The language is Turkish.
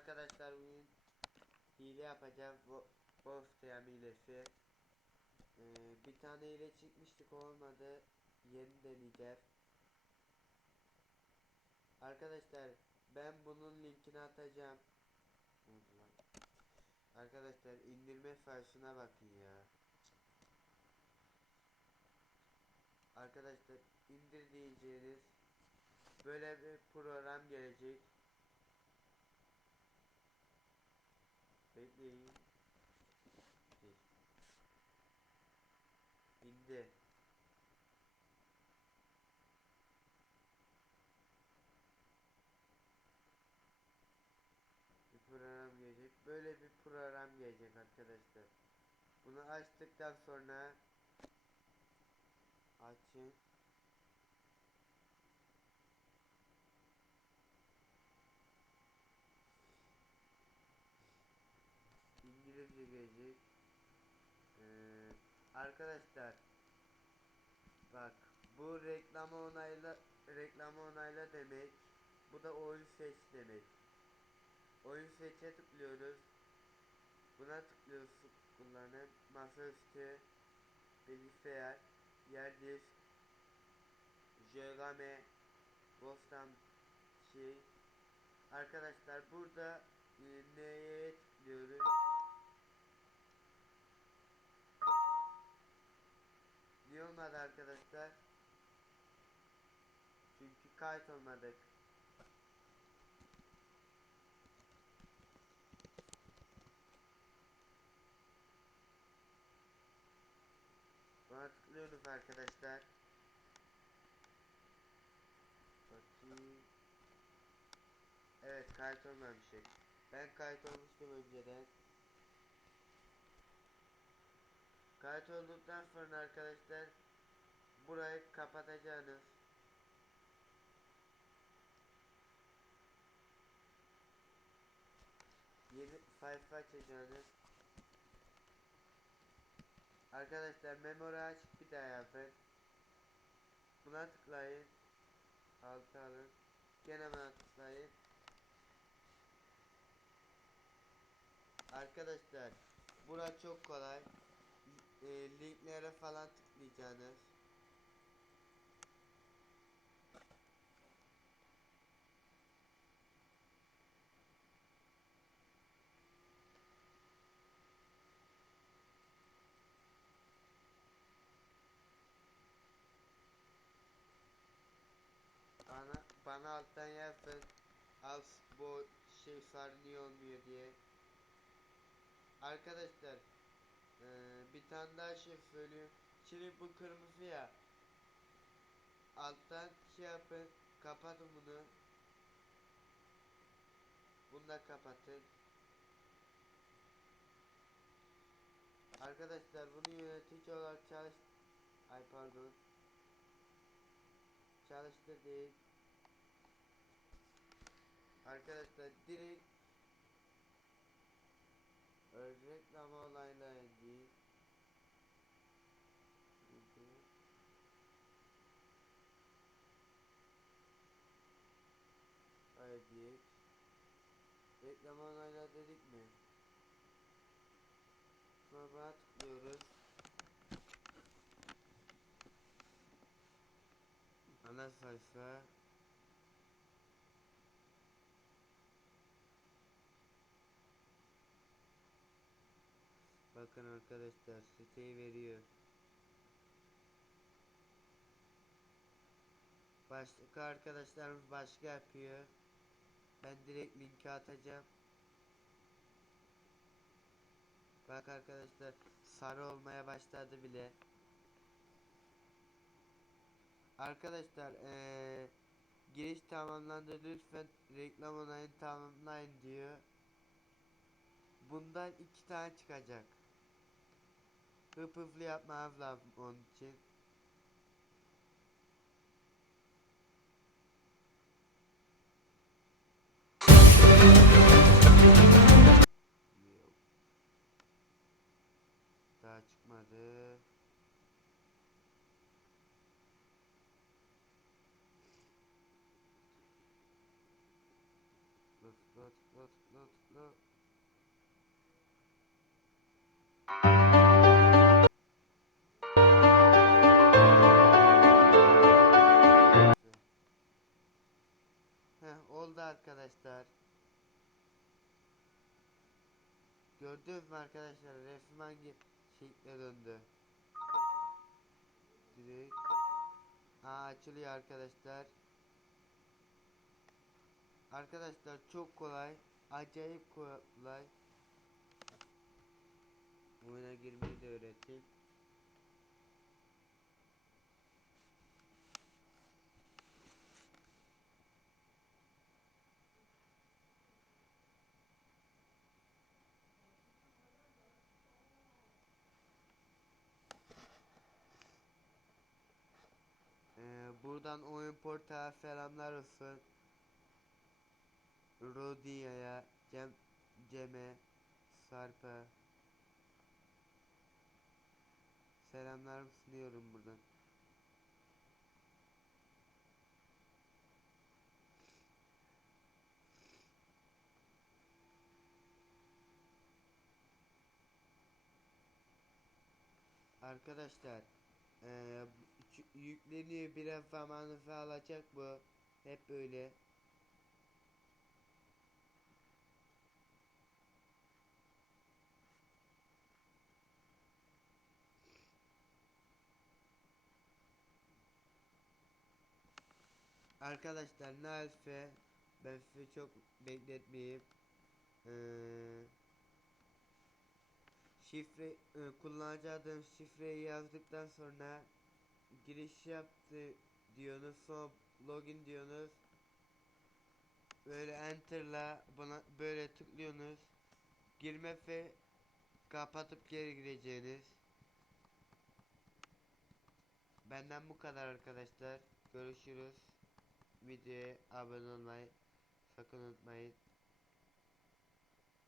arkadaşlar bugün hile yapacağım. Bu Wolfteam hilesi. Ee, bir tane hile çıkmıştık olmadı. Yeni deneyeceğiz. Arkadaşlar ben bunun linkini atacağım. Arkadaşlar indirme sayfasına bakın ya. Arkadaşlar indir diyeceğiniz böyle bir program gelecek. Bekleyin. İndi. Bir program gelecek. Böyle bir program gelecek arkadaşlar. Bunu açtıktan sonra açın. Gelecek. Ee, arkadaşlar bak bu reklama onayla reklama onayla demek. Bu da oyun seç demek. Oyun seçe tıklıyoruz. Buna tıklıyoruz kullanın. Masaüstü, bilgisayar, yer disk, JGM, Bostan şey. Arkadaşlar burada e, neye tıklıyoruz? Olmadı arkadaşlar? Çünkü kayıt olmadık. Buna tıklıyoruz arkadaşlar. Bakayım. Evet kayıt olmamışık. Ben kayıt olmuştum önceden. Kayıt olduktan sonra arkadaşlar burayı kapatacaksınız. Yeni sayfa açacaksınız. Arkadaşlar memory aç bir daha yapın. Buna tıklayın. Altı alın. Gene buna tıklayın. Arkadaşlar bura çok kolay. E, linklere falan tıklayacaksınız. Bana alttan yazın. Al bu şey sarınıyor olmuyor diye. Arkadaşlar eee, bir tane daha şey söyleyeyim. Şimdi bu kırmızı ya. Alttan şey yapın. Kapatın bunu. Bunu da kapatın. Arkadaşlar bunu yönetici olarak çalış... Ay pardon. Çalıştır değil. Arkadaşlar direkt e, reklam olayla değil. Evet. Reklam onayla dedik mi? Sonra tıklıyoruz. Ana sayfa. Bakın arkadaşlar siteyi veriyor. Başka arkadaşlarımız başka yapıyor. Ben direkt linki atacağım. Bak arkadaşlar sarı olmaya başladı bile. Arkadaşlar eee giriş tamamlandı lütfen reklam onayını tamamlayın diyor. Bundan iki tane çıkacak. Hıp hıflı yapmamız lazım onun için. Daha çıkmadı. tıkla tıkla tıkla tıkla arkadaşlar. Gördünüz mü arkadaşlar resim hangi şekle döndü? Direkt. Aa açılıyor arkadaşlar. Arkadaşlar çok kolay. Acayip kolay. Oyuna girmeyi de öğrettim. Ee, buradan oyun portağı selamlar olsun. Rodia'ya, Cem, Cem'e, Sarp'a selamlar sunuyorum buradan. Arkadaşlar eee, ç- yükleniyor biraz zamanınızı alacak bu. Hep böyle. Arkadaşlar neyse ben sizi çok bekletmeyeyim. Eee şifre e, kullanıcı adın şifreyi yazdıktan sonra giriş yaptı diyorsunuz sonra login diyorsunuz. Böyle enter'la buna böyle tıklıyorsunuz. Girme ve kapatıp geri gireceğiniz. Benden bu kadar arkadaşlar. Görüşürüz. Videoya abone olmayı sakın unutmayın